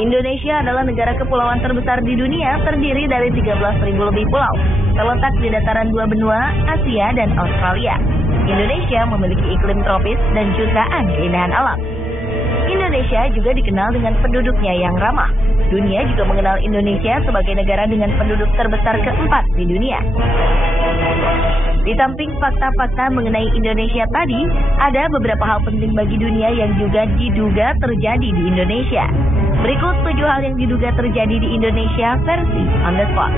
Indonesia adalah negara kepulauan terbesar di dunia, terdiri dari 13.000 lebih pulau, terletak di dataran dua benua, Asia dan Australia. Indonesia memiliki iklim tropis dan jutaan keindahan alam. Indonesia juga dikenal dengan penduduknya yang ramah. Dunia juga mengenal Indonesia sebagai negara dengan penduduk terbesar keempat di dunia. Di samping fakta-fakta mengenai Indonesia tadi, ada beberapa hal penting bagi dunia yang juga diduga terjadi di Indonesia. Berikut 7 hal yang diduga terjadi di Indonesia versi On The Spot.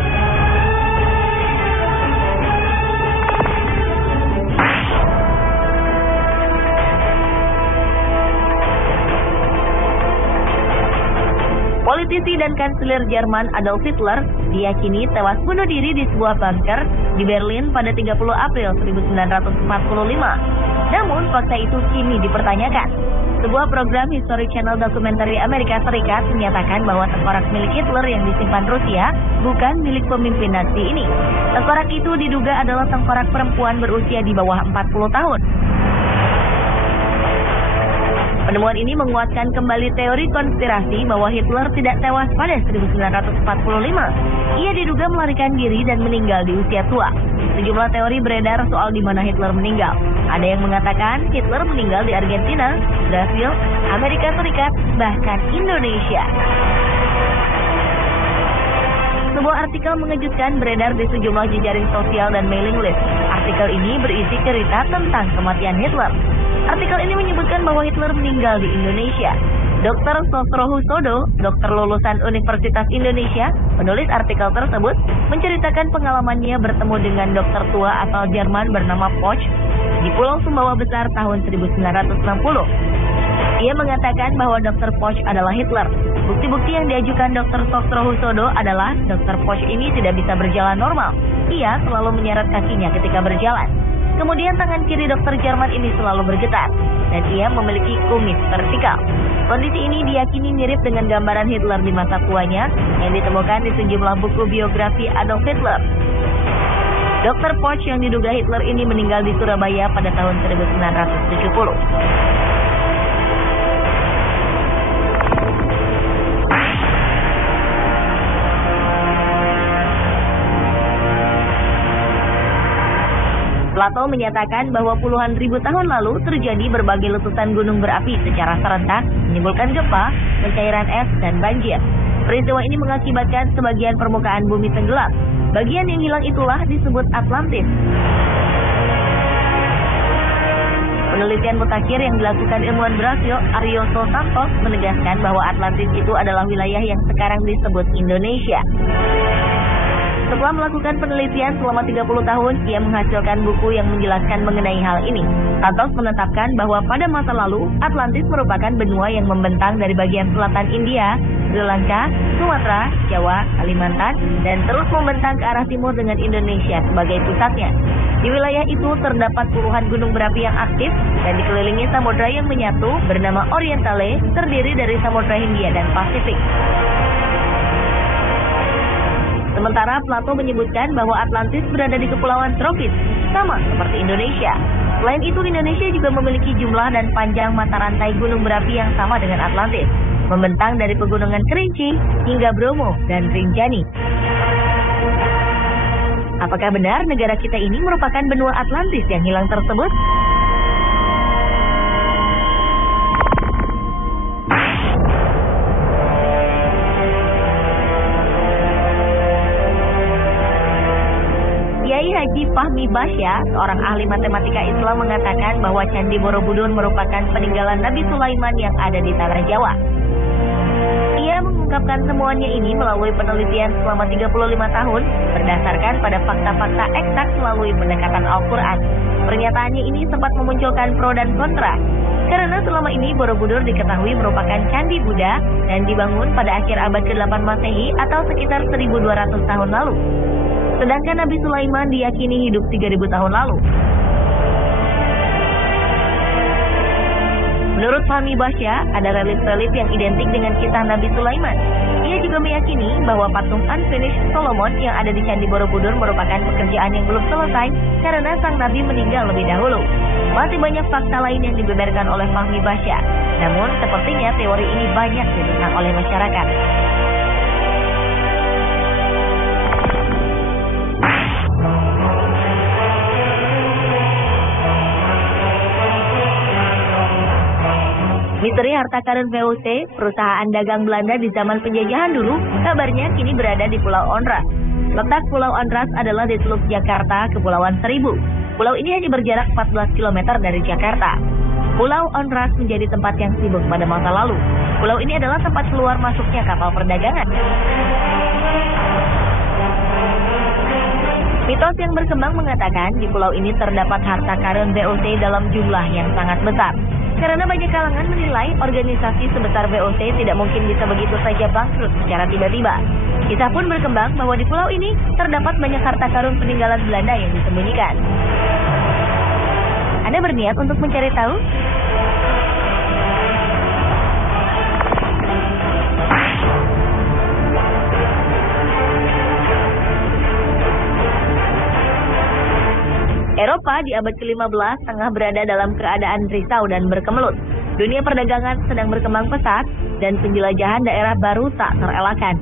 Politisi dan kanselir Jerman Adolf Hitler diyakini tewas bunuh diri di sebuah bunker di Berlin pada 30 April 1945. Namun fakta itu kini dipertanyakan. Sebuah program History Channel dokumenter Amerika Serikat menyatakan bahwa tengkorak milik Hitler yang disimpan Rusia bukan milik pemimpin Nazi ini. Tengkorak itu diduga adalah tengkorak perempuan berusia di bawah 40 tahun. Penemuan ini menguatkan kembali teori konspirasi bahwa Hitler tidak tewas pada 1945. Ia diduga melarikan diri dan meninggal di usia tua. Sejumlah teori beredar soal di mana Hitler meninggal. Ada yang mengatakan Hitler meninggal di Argentina, Brasil, Amerika Serikat, bahkan Indonesia. Sebuah artikel mengejutkan beredar di sejumlah jejaring sosial dan mailing list. Artikel ini berisi cerita tentang kematian Hitler. Artikel ini menyebutkan bahwa Hitler meninggal di Indonesia. Dr. Sosrohusodo, dokter lulusan Universitas Indonesia, penulis artikel tersebut, menceritakan pengalamannya bertemu dengan dokter tua asal Jerman bernama Poch di Pulau Sumbawa Besar tahun 1960. Ia mengatakan bahwa Dr. Poch adalah Hitler. Bukti-bukti yang diajukan Dr. Sosrohusodo adalah Dr. Poch ini tidak bisa berjalan normal. Ia selalu menyeret kakinya ketika berjalan. Kemudian tangan kiri dokter Jerman ini selalu bergetar, dan ia memiliki kumis vertikal. Kondisi ini diyakini mirip dengan gambaran Hitler di masa tuanya yang ditemukan di sejumlah buku biografi Adolf Hitler. Dr. Poch yang diduga Hitler ini meninggal di Surabaya pada tahun 1970. Plato menyatakan bahwa puluhan ribu tahun lalu terjadi berbagai letusan gunung berapi secara serentak, menimbulkan gempa, pencairan es, dan banjir. Peristiwa ini mengakibatkan sebagian permukaan bumi tenggelam. Bagian yang hilang itulah disebut Atlantis. Penelitian mutakhir yang dilakukan ilmuwan Brasil, Arioso Santos, menegaskan bahwa Atlantis itu adalah wilayah yang sekarang disebut Indonesia. Setelah melakukan penelitian selama 30 tahun, ia menghasilkan buku yang menjelaskan mengenai hal ini. Santos menetapkan bahwa pada masa lalu, Atlantis merupakan benua yang membentang dari bagian selatan India, Sri Lanka, Sumatera, Jawa, Kalimantan, dan terus membentang ke arah timur dengan Indonesia sebagai pusatnya. Di wilayah itu terdapat puluhan gunung berapi yang aktif dan dikelilingi samudra yang menyatu bernama Orientale, terdiri dari Samudra Hindia dan Pasifik. Sementara Plato menyebutkan bahwa Atlantis berada di kepulauan tropis, sama seperti Indonesia. Selain itu, Indonesia juga memiliki jumlah dan panjang mata rantai gunung berapi yang sama dengan Atlantis, membentang dari pegunungan Kerinci hingga Bromo dan Rinjani. Apakah benar negara kita ini merupakan benua Atlantis yang hilang tersebut? Haji Fahmi Basya, seorang ahli matematika Islam, mengatakan bahwa Candi Borobudur merupakan peninggalan Nabi Sulaiman yang ada di tanah Jawa. Ia mengungkapkan temuannya ini melalui penelitian selama 35 tahun berdasarkan pada fakta-fakta eksak melalui pendekatan Al-Quran. Pernyataannya ini sempat memunculkan pro dan kontra, karena selama ini Borobudur diketahui merupakan candi Buddha dan dibangun pada akhir abad ke-8 Masehi atau sekitar 1200 tahun lalu. Sedangkan Nabi Sulaiman diyakini hidup 3000 tahun lalu. Menurut Fahmi Basya, ada relief-relief yang identik dengan kisah Nabi Sulaiman. Ia juga meyakini bahwa patung Unfinished Solomon yang ada di Candi Borobudur merupakan pekerjaan yang belum selesai karena sang Nabi meninggal lebih dahulu. Masih banyak fakta lain yang dibeberkan oleh Fahmi Basya. Namun, sepertinya teori ini banyak ditentang oleh masyarakat. Misteri harta karun VOC, perusahaan dagang Belanda di zaman penjajahan dulu, kabarnya kini berada di Pulau Onrus. Letak Pulau Onrus adalah di Teluk Jakarta, Kepulauan Seribu. Pulau ini hanya berjarak 14 km dari Jakarta. Pulau Onrus menjadi tempat yang sibuk pada masa lalu. Pulau ini adalah tempat keluar masuknya kapal perdagangan. Mitos yang berkembang mengatakan di pulau ini terdapat harta karun VOC dalam jumlah yang sangat besar. Karena banyak kalangan menilai organisasi sebesar VOC tidak mungkin bisa begitu saja bangkrut secara tiba-tiba. Kisah pun berkembang bahwa di pulau ini terdapat banyak harta karun peninggalan Belanda yang disembunyikan. Anda berniat untuk mencari tahu? Eropa di abad ke-15 tengah berada dalam keadaan risau dan berkemelut. Dunia perdagangan sedang berkembang pesat dan penjelajahan daerah baru tak terelakkan.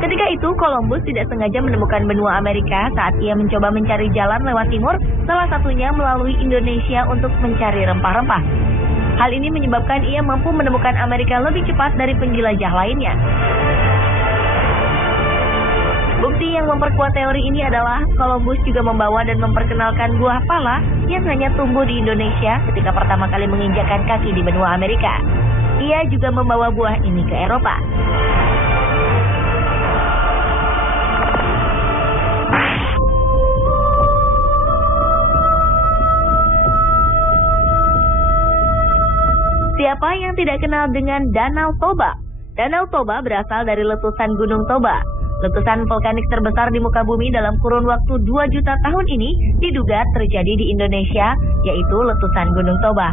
Ketika itu, Columbus tidak sengaja menemukan benua Amerika saat ia mencoba mencari jalan lewat timur, salah satunya melalui Indonesia untuk mencari rempah-rempah. Hal ini menyebabkan ia mampu menemukan Amerika lebih cepat dari penjelajah lainnya. Bukti yang memperkuat teori ini adalah Columbus juga membawa dan memperkenalkan buah pala yang hanya tumbuh di Indonesia ketika pertama kali menginjakkan kaki di benua Amerika. Ia juga membawa buah ini ke Eropa. Siapa yang tidak kenal dengan Danau Toba? Danau Toba berasal dari letusan Gunung Toba. Letusan vulkanik terbesar di muka bumi dalam kurun waktu 2 juta tahun ini diduga terjadi di Indonesia, yaitu letusan Gunung Toba.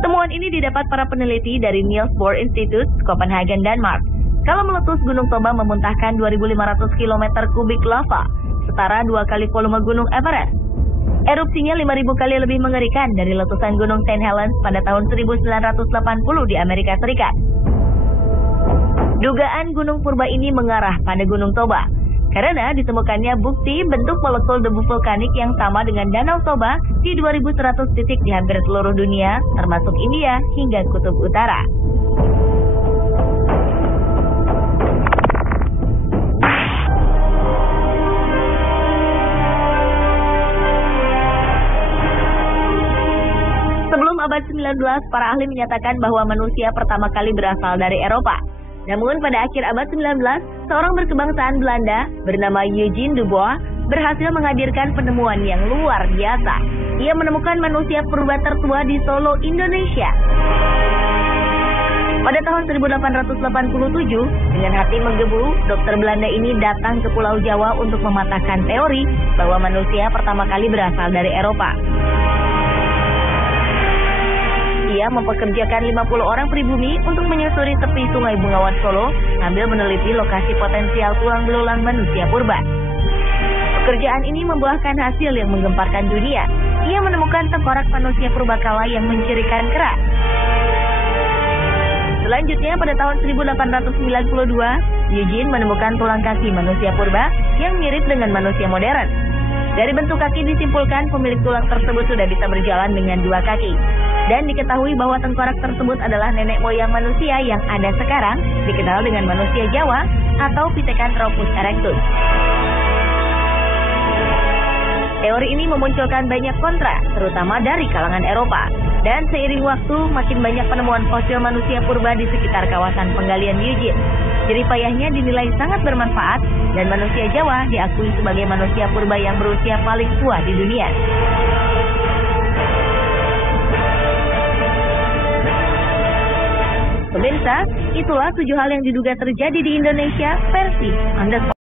Temuan ini didapat para peneliti dari Niels Bohr Institute, Copenhagen, Denmark. Kalau meletus, Gunung Toba memuntahkan 2.500 km kubik lava, setara 2 kali volume Gunung Everest. Erupsinya 5.000 kali lebih mengerikan dari letusan Gunung St. Helens pada tahun 1980 di Amerika Serikat. Dugaan gunung purba ini mengarah pada Gunung Toba, karena ditemukannya bukti bentuk molekul debu vulkanik yang sama dengan Danau Toba di 2.100 titik di hampir seluruh dunia, termasuk India hingga Kutub Utara. Sebelum abad 19, para ahli menyatakan bahwa manusia pertama kali berasal dari Eropa. Namun pada akhir abad 19, seorang berkebangsaan Belanda bernama Eugene Dubois berhasil menghadirkan penemuan yang luar biasa. Ia menemukan manusia purba tertua di Solo, Indonesia. Pada tahun 1887, dengan hati menggebu, dokter Belanda ini datang ke Pulau Jawa untuk mematahkan teori bahwa manusia pertama kali berasal dari Eropa. Ia mempekerjakan 50 orang pribumi untuk menyusuri tepi Sungai Bengawan Solo sambil meneliti lokasi potensial tulang belulang manusia purba. Pekerjaan ini membuahkan hasil yang menggemparkan dunia. Ia menemukan tengkorak manusia purbakala yang mencirikan kerak. Selanjutnya pada tahun 1892, Eugene menemukan tulang kaki manusia purba yang mirip dengan manusia modern. Dari bentuk kaki disimpulkan pemilik tulang tersebut sudah bisa berjalan dengan 2 kaki. Dan diketahui bahwa tengkorak tersebut adalah nenek moyang manusia yang ada sekarang, dikenal dengan manusia Jawa atau Pithecanthropus erectus. Teori ini memunculkan banyak kontra, terutama dari kalangan Eropa. Dan seiring waktu, makin banyak penemuan fosil manusia purba di sekitar kawasan penggalian Eugene. Jeripayahnya dinilai sangat bermanfaat, dan manusia Jawa diakui sebagai manusia purba yang berusia paling tua di dunia. Pemirsa, itulah 7 hal yang diduga terjadi di Indonesia versi On The Spot.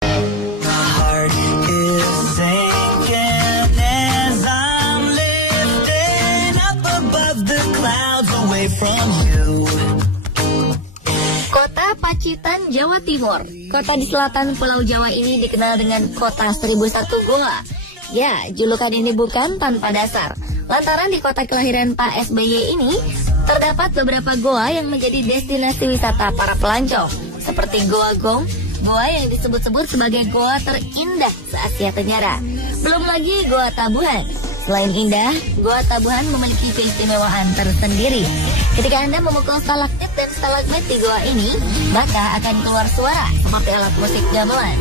Kota Pacitan, Jawa Timur. Kota di selatan Pulau Jawa ini dikenal dengan Kota 1001 Goa. Ya, julukan ini bukan tanpa dasar. Lantaran di kota kelahiran Pak SBY ini terdapat beberapa goa yang menjadi destinasi wisata para pelancong, seperti Goa Gong, goa yang disebut-sebut sebagai goa terindah se-Asia Tenggara. Belum lagi Goa Tabuhan. Selain indah, Goa Tabuhan memiliki keistimewaan tersendiri. Ketika Anda memukul stalaktit dan stalagmit di goa ini, maka akan keluar suara seperti alat musik gamelan.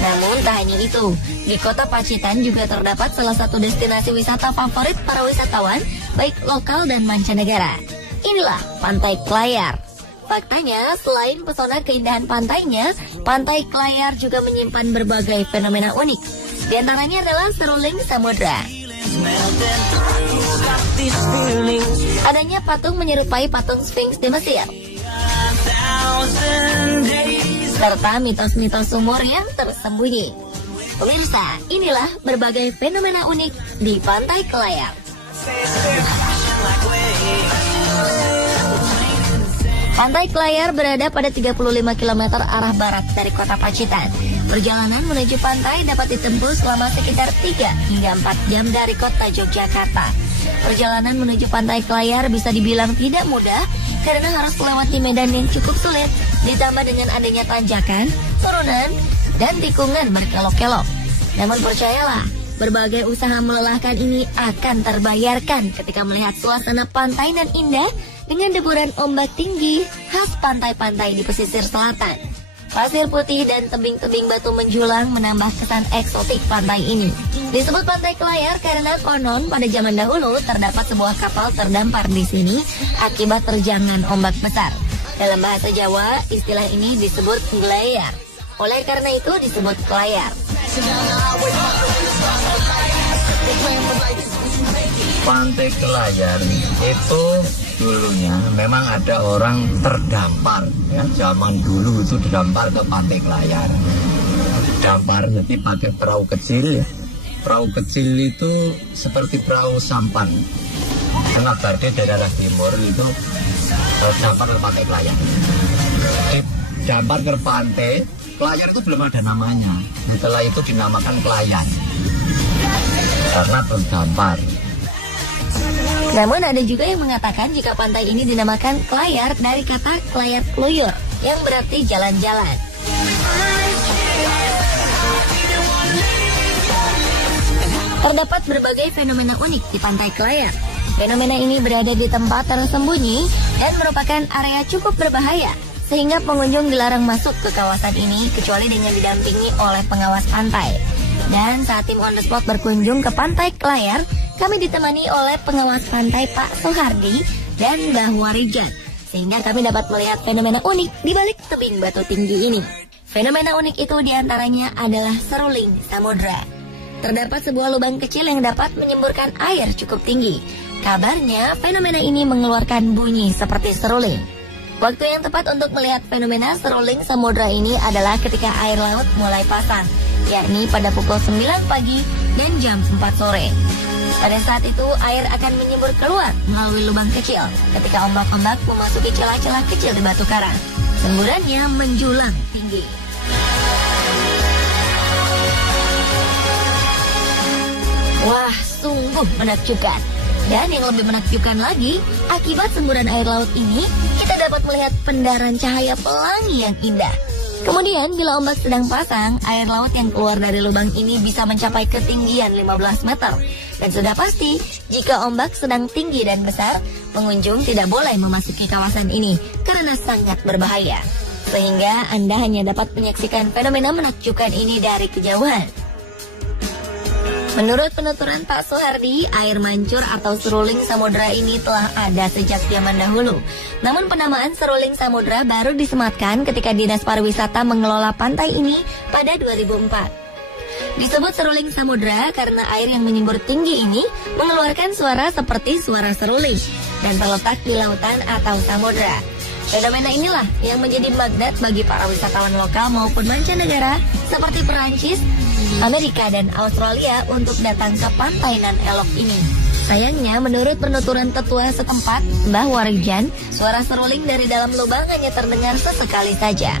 Namun tak hanya itu, di kota Pacitan juga terdapat salah satu destinasi wisata favorit para wisatawan, baik lokal dan mancanegara. Inilah Pantai Klayar. Faktanya, selain pesona keindahan pantainya, Pantai Klayar juga menyimpan berbagai fenomena unik. Di antaranya adalah seruling samudra. Adanya patung menyerupai patung Sphinx di Mesir, serta mitos-mitos sumur yang tersembunyi. Pemirsa, inilah berbagai fenomena unik di Pantai Klayar. Pantai Klayar berada pada 35 km arah barat dari kota Pacitan. Perjalanan menuju pantai dapat ditempuh selama sekitar 3 hingga 4 jam dari kota Yogyakarta. Perjalanan menuju Pantai Klayar bisa dibilang tidak mudah karena harus melewati medan yang cukup sulit, ditambah dengan adanya tanjakan, turunan, dan tikungan berkelok-kelok. Namun percayalah, berbagai usaha melelahkan ini akan terbayarkan ketika melihat suasana pantai dan indah dengan deburan ombak tinggi khas pantai-pantai di pesisir selatan. Pasir putih dan tebing-tebing batu menjulang menambah kesan eksotik pantai ini. Disebut Pantai Klayar karena konon pada zaman dahulu terdapat sebuah kapal terdampar di sini akibat terjangan ombak besar. Dalam bahasa Jawa, istilah ini disebut glayar. Oleh karena itu disebut Klayar. Pantai Klayar itu dulunya memang ada orang terdampar, ya, zaman dulu itu terdampar ke Pantai Klayar. Dampar jadi pakai perahu kecil, ya. Perahu kecil itu seperti perahu sampan. Tengah Barde daerah timur itu dampar ke Pantai Klayar. Dampar ke Pantai Klayar itu belum ada namanya. Setelah itu dinamakan Klayan karena terdampar. Namun ada juga yang mengatakan jika pantai ini dinamakan Klayar dari kata Klayar Kluyur yang berarti jalan-jalan. Terdapat berbagai fenomena unik di Pantai Klayar. Fenomena ini berada di tempat tersembunyi dan merupakan area cukup berbahaya, sehingga pengunjung dilarang masuk ke kawasan ini kecuali dengan didampingi oleh pengawas pantai. Dan saat tim on the spot berkunjung ke Pantai Klayar, kami ditemani oleh pengawas pantai Pak Sohardi dan Mbah Warijan, sehingga kami dapat melihat fenomena unik di balik tebing batu tinggi ini. Fenomena unik itu diantaranya adalah seruling samudra. Terdapat sebuah lubang kecil yang dapat menyemburkan air cukup tinggi. Kabarnya fenomena ini mengeluarkan bunyi seperti seruling. Waktu yang tepat untuk melihat fenomena seruling samudra ini adalah ketika air laut mulai pasang, yakni pada pukul 9 pagi dan jam 4 sore. Pada saat itu air akan menyembur keluar melalui lubang kecil ketika ombak-ombak memasuki celah-celah kecil di batu karang. Semburannya menjulang tinggi. Wah, sungguh menakjubkan. Dan yang lebih menakjubkan lagi, akibat semburan air laut ini, kita dapat melihat pendaran cahaya pelangi yang indah. Kemudian bila ombak sedang pasang, air laut yang keluar dari lubang ini bisa mencapai ketinggian 15 meter. Dan sudah pasti, jika ombak sedang tinggi dan besar, pengunjung tidak boleh memasuki kawasan ini karena sangat berbahaya. Sehingga Anda hanya dapat menyaksikan fenomena menakjubkan ini dari kejauhan. Menurut penuturan Pak Sohardi, air mancur atau seruling samudra ini telah ada sejak zaman dahulu. Namun penamaan seruling samudra baru disematkan ketika Dinas Pariwisata mengelola pantai ini pada 2004. Disebut seruling samudra karena air yang menyembur tinggi ini mengeluarkan suara seperti suara seruling dan terletak di lautan atau samudra. Fenomena inilah yang menjadi magnet bagi para wisatawan lokal maupun mancanegara seperti Perancis, Amerika, dan Australia untuk datang ke pantai nan elok ini. Sayangnya, menurut penuturan tetua setempat, Mbah Warijan, suara seruling dari dalam lubang hanya terdengar sesekali saja.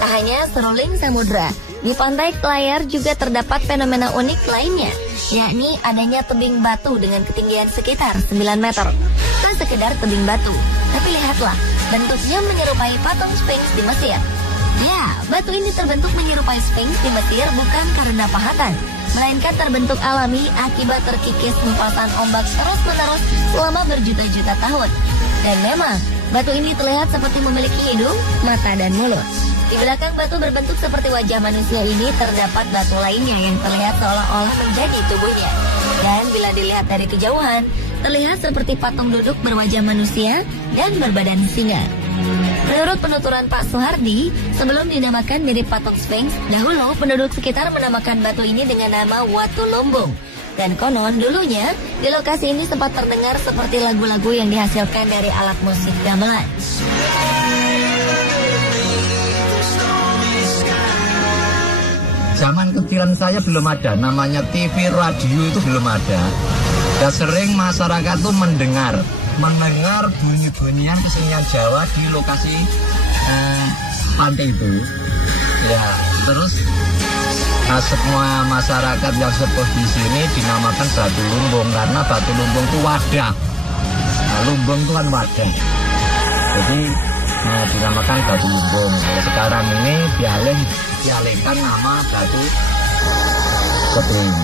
Tak hanya seruling samudra, di pantai Kelayar juga terdapat fenomena unik lainnya, yakni adanya tebing batu dengan ketinggian sekitar 9 meter. Tak sekedar tebing batu, tapi lihatlah, bentuknya menyerupai patung Sphinx di Mesir. Ya, batu ini terbentuk menyerupai Sphinx di Mesir bukan karena pahatan, melainkan terbentuk alami akibat terkikis hempasan ombak terus-menerus selama berjuta-juta tahun. Dan memang, batu ini terlihat seperti memiliki hidung, mata, dan mulut. Di belakang batu berbentuk seperti wajah manusia ini terdapat batu lainnya yang terlihat seolah-olah menjadi tubuhnya. Dan bila dilihat dari kejauhan, terlihat seperti patung duduk berwajah manusia dan berbadan singa. Menurut penuturan Pak Suhardi, sebelum dinamakan mirip patung Sphinx, dahulu penduduk sekitar menamakan batu ini dengan nama Watu Lumbung. Dan konon dulunya, di lokasi ini sempat terdengar seperti lagu-lagu yang dihasilkan dari alat musik gamelan. Zaman kecilan saya belum ada, namanya TV, radio itu belum ada. Dan sering masyarakat tuh mendengar bunyi-bunyian kesenian Jawa di lokasi pantai itu. Ya, terus semua masyarakat yang sepuh di sini dinamakan batu lumbung karena batu lumbung itu wadah. Nah, lumbung itu kan wadah. Jadi dinamakan batu lumbung. Kalau sekarang ini dialihkan nama batu keping.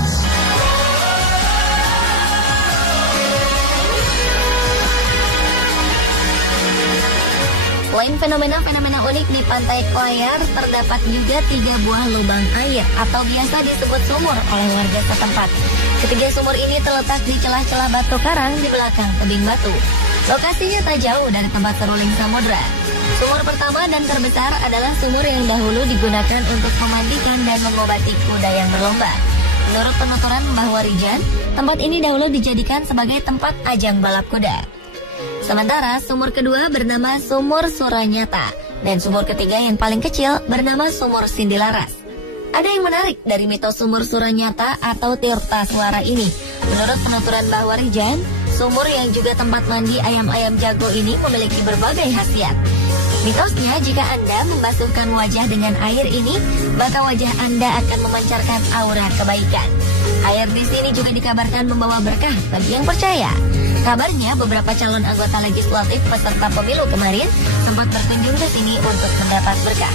Selain fenomena-fenomena unik di pantai Kelayar, terdapat juga 3 buah lubang air atau biasa disebut sumur oleh warga setempat. Ketiga sumur ini terletak di celah-celah batu karang di belakang tebing batu. Lokasinya tak jauh dari tempat seruling samudra. Sumur pertama dan terbesar adalah sumur yang dahulu digunakan untuk memandikan dan mengobati kuda yang berlomba. Menurut penuturan Mbah Warijan, tempat ini dahulu dijadikan sebagai tempat ajang balap kuda. Sementara sumur kedua bernama Sumur Suranyata dan sumur ketiga yang paling kecil bernama Sumur Sindilaras. Ada yang menarik dari mitos Sumur Suranyata atau Tirta Suara ini. Menurut penuturan Mbah Warijan, sumur yang juga tempat mandi ayam-ayam jago ini memiliki berbagai khasiat. Mitosnya, jika Anda membasuhkan wajah dengan air ini, maka wajah Anda akan memancarkan aura kebaikan. Air di sini juga dikabarkan membawa berkah bagi yang percaya. Kabarnya beberapa calon anggota legislatif peserta pemilu kemarin sempat berkunjung ke sini untuk mendapat berkah.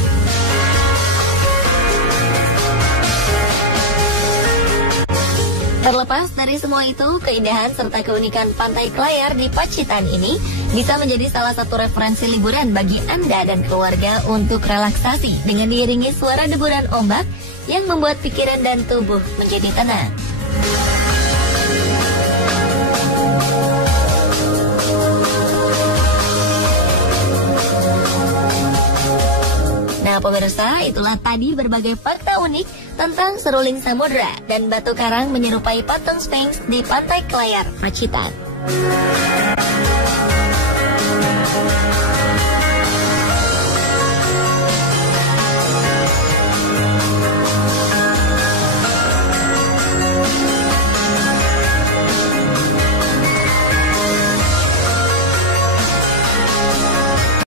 Terlepas dari semua itu, keindahan serta keunikan pantai Kelayar di Pacitan ini bisa menjadi salah satu referensi liburan bagi Anda dan keluarga untuk relaksasi dengan diiringi suara deburan ombak yang membuat pikiran dan tubuh menjadi tenang. Nah pemirsa, itulah tadi berbagai fakta unik tentang seruling samudra dan batu karang menyerupai patung Sphinx di pantai Kelayar, Pacitan.